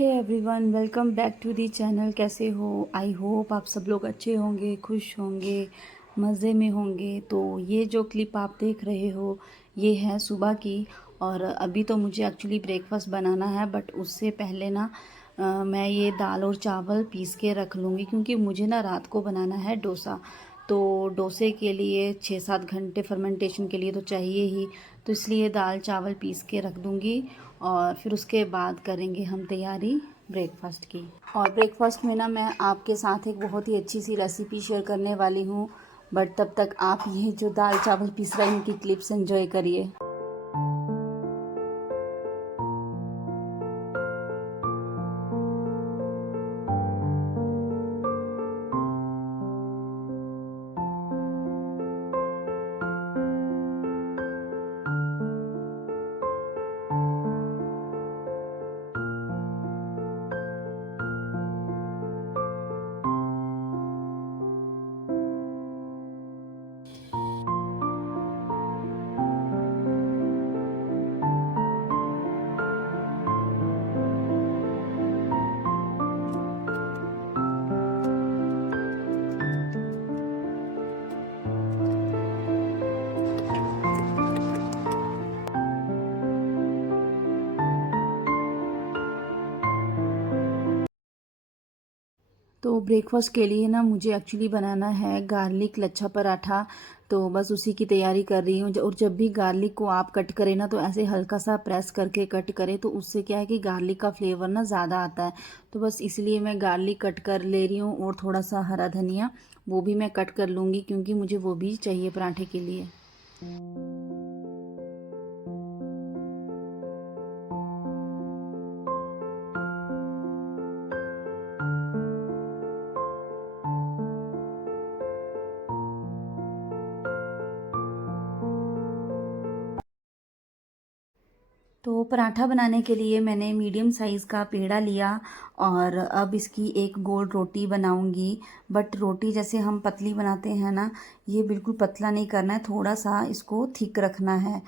Hey everyone, welcome back to the channel. कैसे हो? I hope आप सब लोग अच्छे होंगे, खुश होंगे, मज़े में होंगे। तो ये जो क्लिप आप देख रहे हो ये है सुबह की। और अभी तो मुझे एक्चुअली ब्रेकफास्ट बनाना है, बट उससे पहले ना मैं ये दाल और चावल पीस के रख लूँगी, क्योंकि मुझे ना रात को बनाना है डोसा। तो डोसे के लिए 6-7 घंटे फर्मेंटेशन के लिए तो चाहिए ही, तो इसलिए दाल चावल पीस के रख दूँगी। और फिर उसके बाद करेंगे हम तैयारी ब्रेकफास्ट की। और ब्रेकफास्ट में ना मैं आपके साथ एक बहुत ही अच्छी सी रेसिपी शेयर करने वाली हूँ, बट तब तक आप ये जो दाल चावल पीस रही इनकी क्लिप्स एंजॉय करिए। तो ब्रेकफास्ट के लिए ना मुझे एक्चुअली बनाना है गार्लिक लच्छा पराठा। तो बस उसी की तैयारी कर रही हूँ। और जब भी गार्लिक को आप कट करें ना, तो ऐसे हल्का सा प्रेस करके कट करें, तो उससे क्या है कि गार्लिक का फ्लेवर ना ज़्यादा आता है। तो बस इसलिए मैं गार्लिक कट कर ले रही हूँ, और थोड़ा सा हरा धनिया वो भी मैं कट कर लूँगी, क्योंकि मुझे वो भी चाहिए पराठे के लिए। तो पराठा बनाने के लिए मैंने मीडियम साइज़ का पेड़ा लिया, और अब इसकी एक गोल रोटी बनाऊंगी। बट रोटी जैसे हम पतली बनाते हैं ना, ये बिल्कुल पतला नहीं करना है, थोड़ा सा इसको थिक रखना है।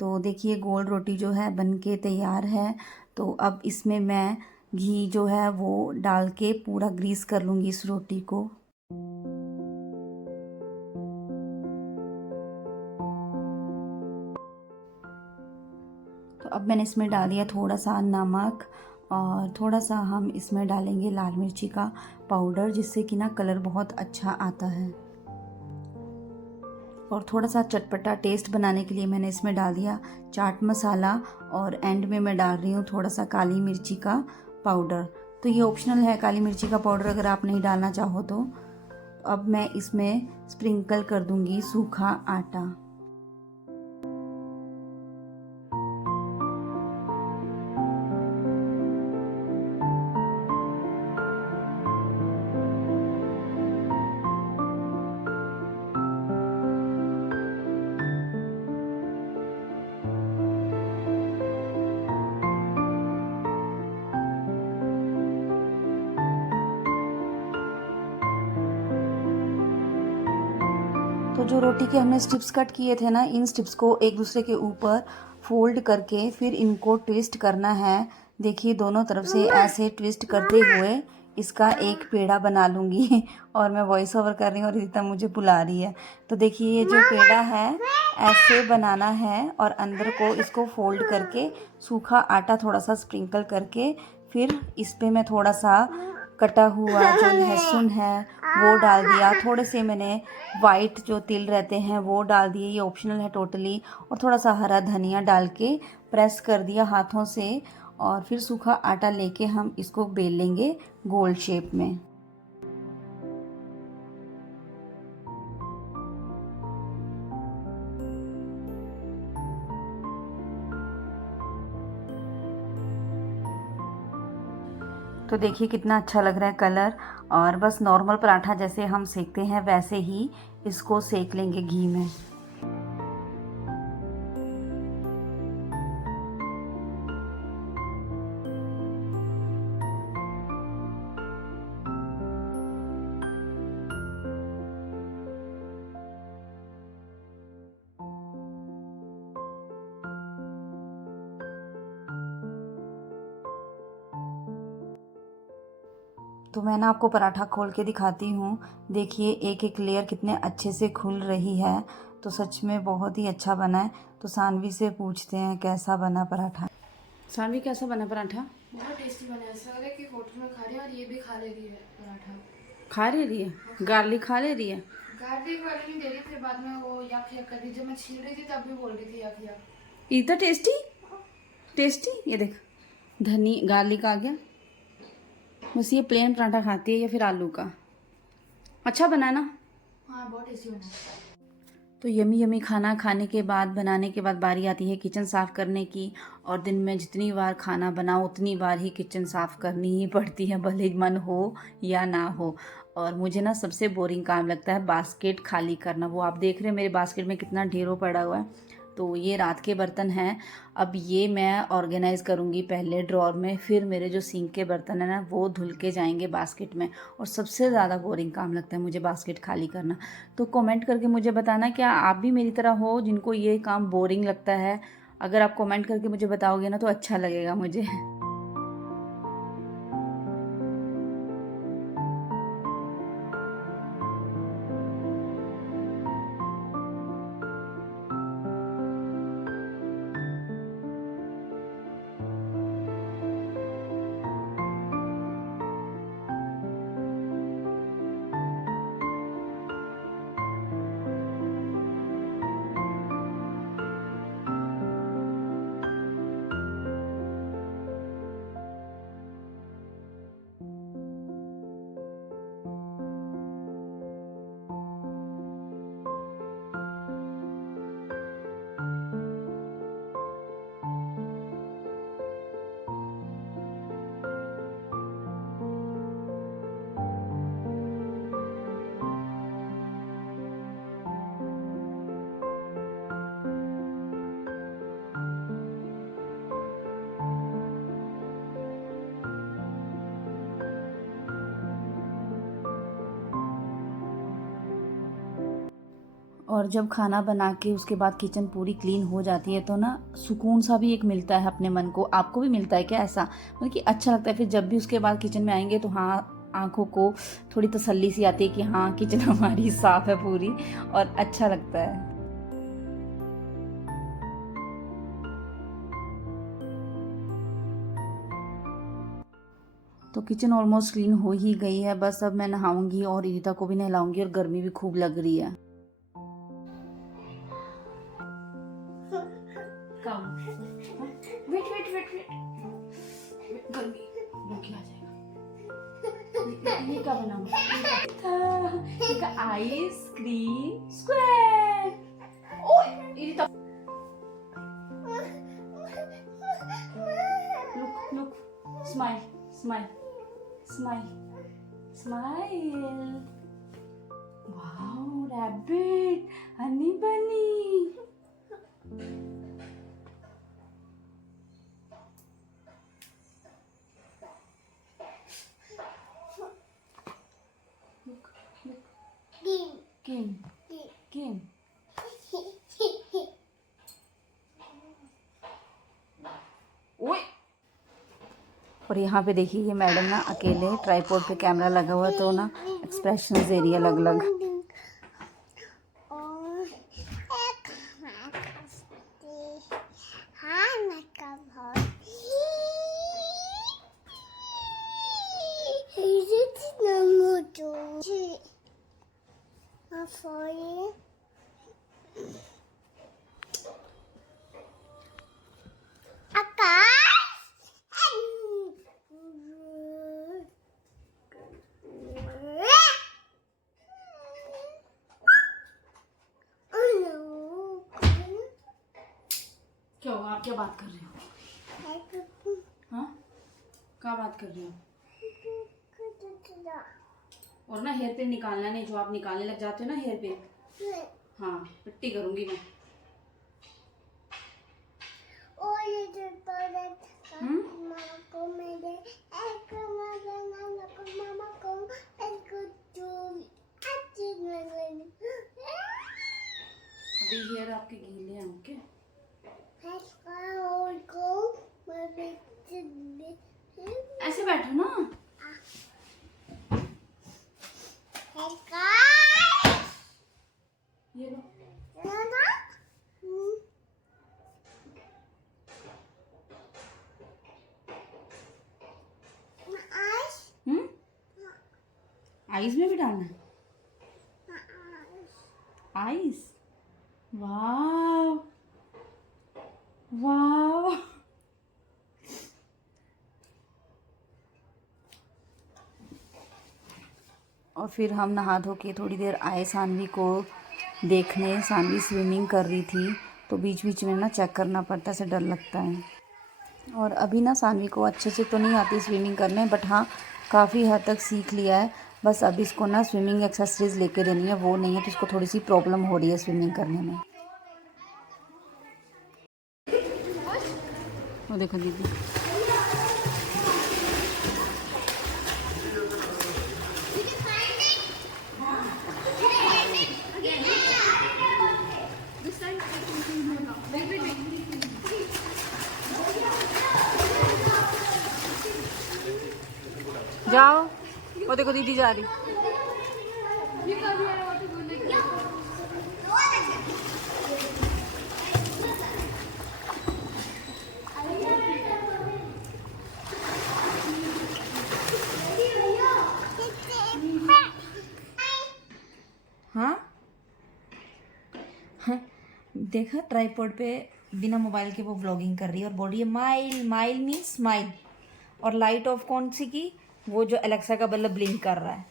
तो देखिए गोल रोटी जो है बन के तैयार है। तो अब इसमें मैं घी जो है वो डाल के पूरा ग्रीस कर लूँगी इस रोटी को। तो अब मैंने इसमें डाल दिया थोड़ा सा नमक, और थोड़ा सा हम इसमें डालेंगे लाल मिर्ची का पाउडर, जिससे कि ना कलर बहुत अच्छा आता है। और थोड़ा सा चटपटा टेस्ट बनाने के लिए मैंने इसमें डाल दिया चाट मसाला, और एंड में मैं डाल रही हूँ थोड़ा सा काली मिर्ची का पाउडर। तो ये ऑप्शनल है काली मिर्ची का पाउडर, अगर आप नहीं डालना चाहो तो। अब मैं इसमें स्प्रिंकल कर दूंगी सूखा आटा। तो जो रोटी के हमने स्ट्रिप्स कट किए थे ना, इन स्ट्रिप्स को एक दूसरे के ऊपर फोल्ड करके फिर इनको ट्विस्ट करना है। देखिए दोनों तरफ से ऐसे ट्विस्ट करते हुए इसका एक पेड़ा बना लूँगी। और मैं वॉइस ओवर कर रही हूँ और रीता मुझे बुला रही है। तो देखिए ये जो पेड़ा है ऐसे बनाना है, और अंदर को इसको फोल्ड करके सूखा आटा थोड़ा सा स्प्रिंकल करके फिर इस पे मैं थोड़ा सा कटा हुआ जो लहसुन है वो डाल दिया। थोड़े से मैंने वाइट जो तिल रहते हैं वो डाल दिए, ये ऑप्शनल है टोटली। और थोड़ा सा हरा धनिया डाल के प्रेस कर दिया हाथों से, और फिर सूखा आटा लेके हम इसको बेल लेंगे गोल शेप में। तो देखिए कितना अच्छा लग रहा है कलर। और बस नॉर्मल पराठा जैसे हम सेकते हैं वैसे ही इसको सेक लेंगे घी में। तो मैं ना आपको पराठा खोल के दिखाती हूँ। देखिए एक एक लेयर कितने अच्छे से खुल रही है, तो सच में बहुत ही अच्छा बना है। तो सानवी से पूछते हैं कैसा बना पराठा। सानवी कैसा बना पराठा? बहुत टेस्टी बना है। ऐसा लग रहा है कि होटल में खा रहे हैं और ये भी खा ले रही है पराठा। खा ले रही है, गार्लिक खा ले रही है। गार्लिक वाली नहीं दे रही, फिर बाद में वो यक यक कर रही। जब मैं छील रही थी तब भी बोल रही थी यक यक। इतना टेस्टी टेस्टी, ये देख धनी गार्लिक आ गया। बस ये प्लेन पराठा खाती है या फिर आलू का? अच्छा बना है ना? हाँ बहुत टेस्टी बना है। तो यमी यमी खाना खाने के बाद, बनाने के बाद बारी आती है किचन साफ़ करने की। और दिन में जितनी बार खाना बनाओ उतनी बार ही किचन साफ़ करनी ही पड़ती है, भले ही मन हो या ना हो। और मुझे ना सबसे बोरिंग काम लगता है बास्केट खाली करना। वो आप देख रहे हैं मेरे बास्केट में कितना ढेरों पड़ा हुआ है। तो ये रात के बर्तन हैं, अब ये मैं ऑर्गेनाइज़ करूँगी पहले ड्रॉर में, फिर मेरे जो सिंक के बर्तन हैं ना वो धुल के जाएंगे बास्केट में। और सबसे ज़्यादा बोरिंग काम लगता है मुझे बास्केट खाली करना। तो कमेंट करके मुझे बताना क्या आप भी मेरी तरह हो जिनको ये काम बोरिंग लगता है। अगर आप कमेंट करके मुझे बताओगे ना तो अच्छा लगेगा मुझे। और जब खाना बना के उसके बाद किचन पूरी क्लीन हो जाती है तो ना सुकून सा भी एक मिलता है अपने मन को। आपको भी मिलता है क्या ऐसा? मतलब कि अच्छा लगता है फिर जब भी उसके बाद किचन में आएंगे तो हाँ, आंखों को थोड़ी तसल्ली सी आती है कि हाँ किचन हमारी साफ है पूरी, और अच्छा लगता है। तो किचन ऑलमोस्ट क्लीन हो ही गई है, बस अब मैं नहाऊंगी और ईरिता को भी नहलाऊंगी, और गर्मी भी खूब लग रही है। वेट वेट वेट वेट, गर्मी भूख आ जाएगा। ये क्या बना हुआ? Ice cream square. ओए Irita, look look, smile smile smile smile. Wow rabbit, honey bunny. King king. ओए, और यहाँ पे देखिए ये मैडम ना अकेले ट्राइपॉड पे कैमरा लगा हुआ है तो ना एक्सप्रेशन दे रही है अलग अलग। क्या हुआ? आप क्या बात कर रहे हो? हाँ, क्या बात कर रहे हो? और ना हेयर पिन निकालना नहीं, जो आप निकालने लग जाते हो ना हेयर पिन। हाँ, पिट्टी करूंगी मैं। अभी हेयर आपके गीले हैं, ओके? ऐसे बैठो ना। आइस में भी डालना है? आइस, वाव वाव। और फिर हम नहा धो के थोड़ी देर आए सानवी को देखने। सानवी स्विमिंग कर रही थी, तो बीच बीच में ना चेक करना पड़ता है, ऐसे डर लगता है। और अभी ना सानवी को अच्छे से तो नहीं आती स्विमिंग करने, बट हाँ काफ़ी हद तक सीख लिया है। बस अब इसको ना स्विमिंग एक्सरसाइज लेके देनी है, वो नहीं है तो इसको थोड़ी सी प्रॉब्लम हो रही है स्विमिंग करने में। वो देखो दीदी, जाओ। वो देखो दीदी जा रही। हाँ हाँ, देखा ट्राइपॉड पे बिना मोबाइल के वो व्लॉगिंग कर रही है और बोल रही है माइल। Mile means smile. और लाइट ऑफ कौन सी की? वो जो अलेक्सा का बल्ब ब्लिंक कर रहा है।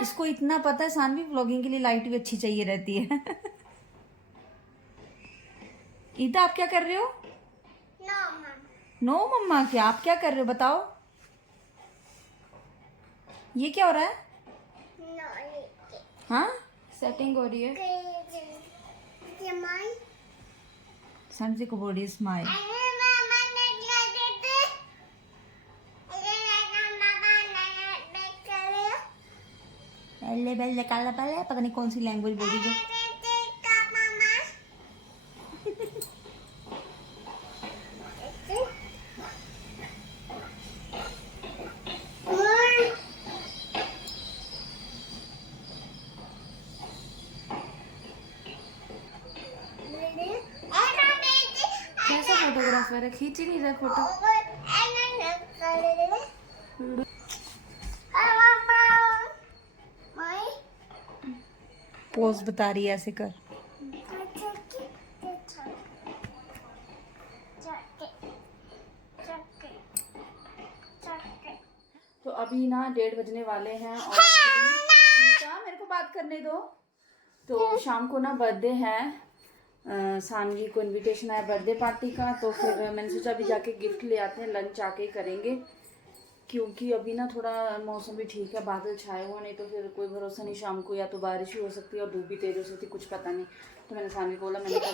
इसको इतना पता है सानवी, व्लॉगिंग के लिए लाइट भी अच्छी चाहिए रहती है। ईता आप क्या कर रहे हो? नो मम्मा क्या? आप क्या कर रहे हो बताओ? ये क्या हो रहा है? हाँ, सेटिंग हो रही है। सानवी को बोल रही है स्माइल। बल्ले बल्ले काला बल्ले, पता नहीं कौन सी लैंग्वेज बोल रही है। कैसा फोटोग्राफर है, खींच ही नहीं रहा फोटो। पोज बता रही है, ऐसे कर। तो अभी ना 1:30 बजने वाले हैं और मेरे को बात करने दो। तो शाम को ना बर्थडे है, सानवी को इनविटेशन आया बर्थडे पार्टी का। तो फिर मैंने सोचा अभी जाके गिफ्ट ले आते हैं, लंच आके ही करेंगे, क्योंकि अभी ना थोड़ा मौसम भी ठीक है, बादल छाए हुए, नहीं तो फिर कोई भरोसा नहीं, शाम को या तो बारिश ही हो सकती है और धूप भी तेज हो सकती है, कुछ पता नहीं। तो मैंने सानवी को बोला, मैंने कहा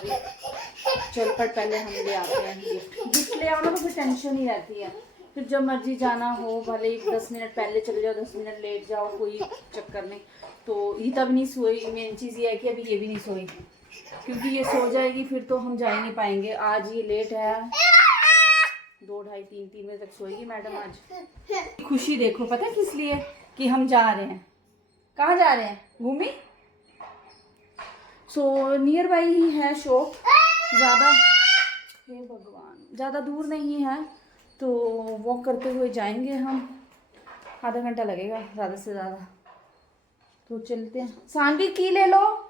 चल पट पहले हम ले आते हैं गिफ्ट ले आओ ना, तो फिर टेंशन ही रहती है। फिर जब मर्जी जाना हो, भले ही 10 मिनट पहले चले जाओ, 10 मिनट लेट जाओ, कोई चक्कर नहीं। तो ये तब नहीं सोई। मेन चीज़ ये है कि अभी ये भी नहीं सोई, क्योंकि ये सो जाएगी फिर तो हम जा ही नहीं पाएंगे। आज ये लेट है, 2, ढाई, 3 बजे तक सोएगी मैडम आज। खुशी देखो, पता है किस लिए? कि हम जा रहे हैं। कहाँ जा रहे हैं? भूमि। सो नियर बाई ही है शॉप, ज़्यादा, हे भगवान, ज़्यादा दूर नहीं है, तो वॉक करते हुए जाएंगे हम। आधा घंटा लगेगा ज़्यादा से ज़्यादा, तो चलते हैं। सानवी की ले लो।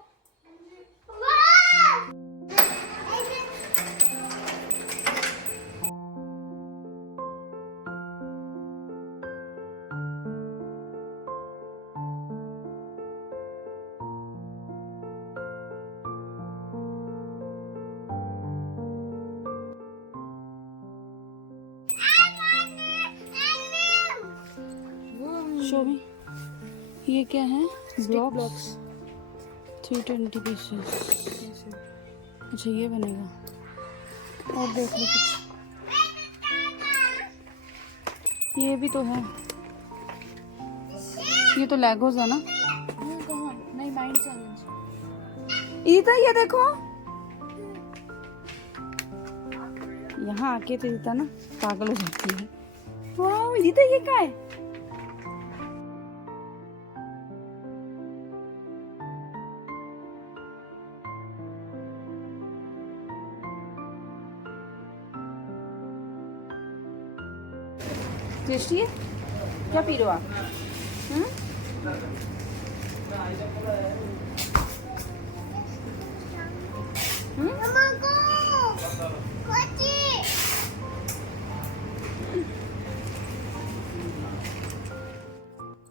शो में ये क्या है? Blocks 320 pieces. अच्छा ये बनेगा। और देख लो कुछ, ये भी तो है। ये तो लेगोज है ना? नहीं, माइंड चैलेंज। ईता ये देखो, यहाँ आके तो ईता ना पागल हो जाती है। वाह ईता ये क्या है? टेस्टी है? क्या पी रहे हो आप?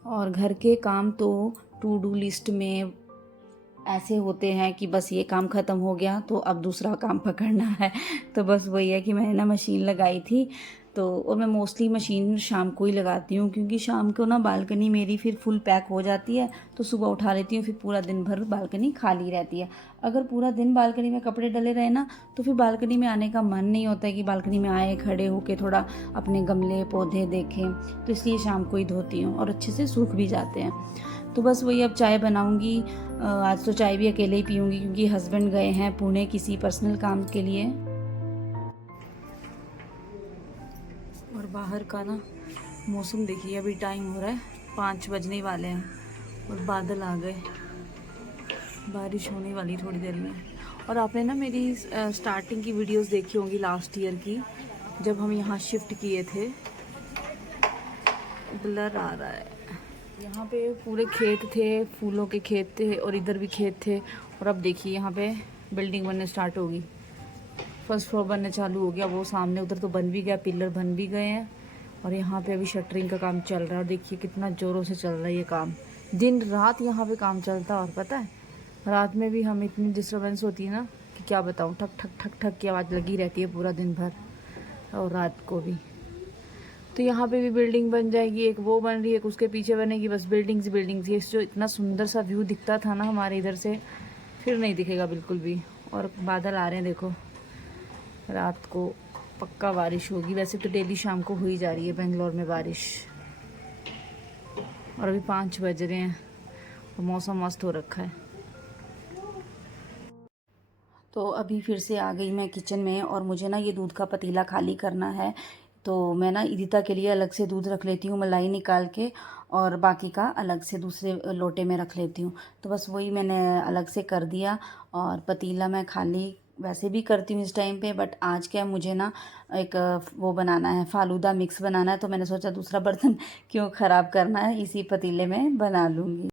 और घर के काम तो टू डू लिस्ट में ऐसे होते हैं कि बस ये काम ख़त्म हो गया तो अब दूसरा काम पकड़ना है। तो बस वही है कि मैंने ना मशीन लगाई थी, तो और मैं मोस्टली मशीन शाम को ही लगाती हूँ, क्योंकि शाम को ना बालकनी मेरी फिर फुल पैक हो जाती है, तो सुबह उठा लेती हूँ, फिर पूरा दिन भर बालकनी खाली रहती है। अगर पूरा दिन बालकनी में कपड़े डले रहे ना, तो फिर बालकनी में आने का मन नहीं होता है कि बालकनी में आए, खड़े होके थोड़ा अपने गमले पौधे देखें। तो इसलिए शाम को ही धोती हूँ और अच्छे से सूख भी जाते हैं। तो बस वही, अब चाय बनाऊंगी। आज तो चाय भी अकेले ही पीऊंगी, क्योंकि हस्बैंड गए हैं पुणे किसी पर्सनल काम के लिए। और बाहर का ना मौसम देखिए, अभी टाइम हो रहा है 5 बजने वाले हैं और बादल आ गए, बारिश होने वाली थोड़ी देर में। और आपने ना मेरी स्टार्टिंग की वीडियोस देखी होंगी लास्ट ईयर की, जब हम यहाँ शिफ्ट किए थे। ब्लर आ रहा है। यहाँ पे पूरे खेत थे, फूलों के खेत थे, और इधर भी खेत थे। और अब देखिए यहाँ पे बिल्डिंग बनने स्टार्ट होगी, फर्स्ट फ्लोर बनने चालू हो गया। वो सामने उधर तो बन भी गया, पिलर बन भी गए हैं। और यहाँ पे अभी शटरिंग का काम चल रहा है, और देखिए कितना ज़ोरों से चल रहा है ये काम। दिन रात यहाँ पे काम चलता है। और पता है रात में भी हम इतनी डिस्टर्बेंस होती है ना कि क्या बताऊँ, ठक ठक ठक ठक की आवाज़ लगी रहती है पूरा दिन भर, और रात को भी। तो यहाँ पे भी बिल्डिंग बन जाएगी, एक वो बन रही है, एक उसके पीछे बनेगी, बस बिल्डिंग्स बिल्डिंग्स। ये जो इतना सुंदर सा व्यू दिखता था ना हमारे इधर से, फिर नहीं दिखेगा बिल्कुल भी। और बादल आ रहे हैं देखो, रात को पक्का बारिश होगी। वैसे तो डेली शाम को हो ही जा रही है बेंगलोर में बारिश। और अभी 5 बज रहे हैं और मौसम मस्त हो रखा है। तो अभी फिर से आ गई मैं किचन में, और मुझे ना ये दूध का पतीला खाली करना है। तो मैं ना इदिता के लिए अलग से दूध रख लेती हूँ मलाई निकाल के, और बाकी का अलग से दूसरे लोटे में रख लेती हूँ। तो बस वही मैंने अलग से कर दिया। और पतीला मैं खाली वैसे भी करती हूँ इस टाइम पे, बट आज क्या मुझे ना एक वो बनाना है, फालूदा मिक्स बनाना है। तो मैंने सोचा दूसरा बर्तन क्यों ख़राब करना है, इसी पतीले में बना लूँगी।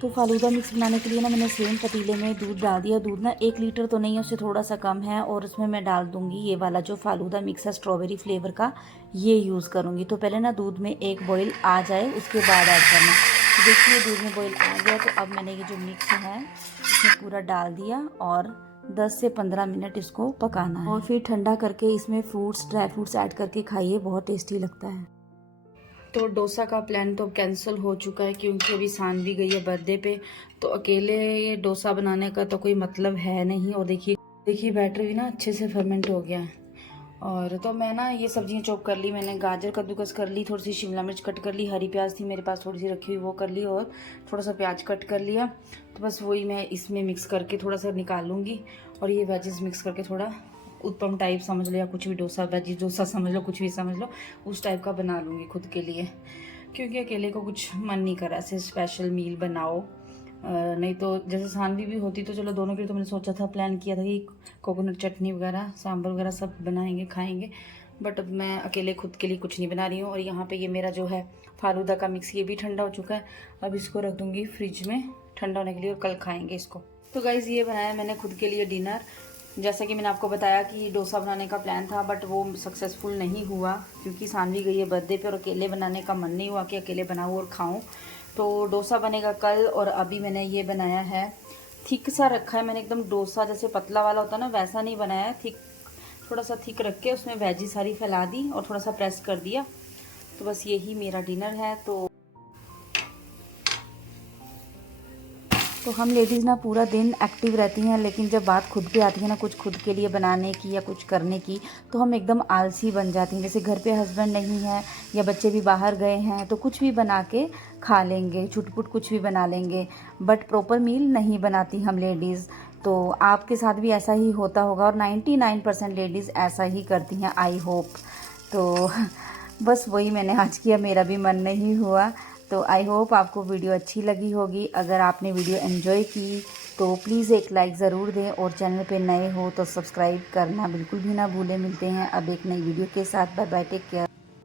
तो फालूदा मिक्स बनाने के लिए ना मैंने सेम पतीले में दूध डाल दिया। दूध ना 1 लीटर तो नहीं है, उससे थोड़ा सा कम है। और उसमें मैं डाल दूँगी ये वाला जो फालूदा मिक्स है स्ट्रॉबेरी फ्लेवर का, ये यूज़ करूँगी। तो पहले ना दूध में एक बॉईल आ जाए उसके बाद ऐड करना। तो देखिए दूध में बॉईल आ गया, तो अब मैंने ये जो मिक्स है इसमें पूरा डाल दिया, और 10 से 15 मिनट इसको पकाना है। और फिर ठंडा करके इसमें फ्रूट्स, ड्राई फ्रूट्स ऐड करके खाइए, बहुत टेस्टी लगता है। तो डोसा का प्लान तो कैंसिल हो चुका है, क्योंकि अभी सानवी गई है बर्थडे पे। तो अकेले ये डोसा बनाने का तो कोई मतलब है नहीं। और देखिए बैटर भी ना अच्छे से फर्मेंट हो गया है। और तो मैं ना ये सब्जियां चॉप कर ली, मैंने गाजर कद्दूकस कर ली, थोड़ी सी शिमला मिर्च कट कर ली, हरी प्याज थी मेरे पास थोड़ी सी रखी हुई वो कर ली, और थोड़ा सा प्याज कट कर लिया। तो बस वही मैं इसमें मिक्स करके थोड़ा सा निकालूंगी, और ये वेजेस मिक्स करके थोड़ा उत्पम टाइप समझ लो, या कुछ भी डोसा वेजी डोसा समझ लो, कुछ भी समझ लो, उस टाइप का बना लूँगी खुद के लिए। क्योंकि अकेले को कुछ मन नहीं कर रहा ऐसे स्पेशल मील बनाओ। नहीं तो जैसे सानवी भी होती तो चलो दोनों के लिए, तो मैंने सोचा था, प्लान किया था कि कोकोनट चटनी वगैरह सांभर वगैरह सब बनाएंगे खाएंगे। बट अब मैं अकेले खुद के लिए कुछ नहीं बना रही हूँ। और यहाँ पे ये मेरा जो है फालूदा का मिक्स, ये भी ठंडा हो चुका है। अब इसको रख दूँगी फ्रिज में ठंडा होने के लिए, और कल खाएँगे इसको। तो गाइज़ ये बनाया मैंने खुद के लिए डिनर। जैसा कि मैंने आपको बताया कि डोसा बनाने का प्लान था, बट वो सक्सेसफुल नहीं हुआ, क्योंकि सानवी गई है बर्थडे पे और अकेले बनाने का मन नहीं हुआ कि अकेले बनाऊँ और खाऊँ। तो डोसा बनेगा कल। और अभी मैंने ये बनाया है, थिक सा रखा है मैंने, एकदम डोसा जैसे पतला वाला होता है ना वैसा नहीं बनाया है, थिक, थोड़ा सा थिक रख के उसमें वेजी सारी फैला दी और थोड़ा सा प्रेस कर दिया। तो बस यही मेरा डिनर है। तो हम लेडीज़ ना पूरा दिन एक्टिव रहती हैं, लेकिन जब बात खुद पे आती है ना कुछ खुद के लिए बनाने की या कुछ करने की, तो हम एकदम आलसी बन जाती हैं। जैसे घर पे हस्बैंड नहीं है या बच्चे भी बाहर गए हैं, तो कुछ भी बना के खा लेंगे, छुटपुट कुछ भी बना लेंगे, बट प्रॉपर मील नहीं बनाती हम लेडीज़। तो आपके साथ भी ऐसा ही होता होगा, और 99% लेडीज़ ऐसा ही करती हैं, आई होप। तो बस वही मैंने आज किया, मेरा भी मन नहीं हुआ। तो आई होप आपको वीडियो अच्छी लगी होगी। अगर आपने वीडियो एंजॉय की तो प्लीज़ एक लाइक ज़रूर दें, और चैनल पे नए हो तो सब्सक्राइब करना बिल्कुल भी ना भूलें। मिलते हैं अब एक नई वीडियो के साथ। Bye bye, take care.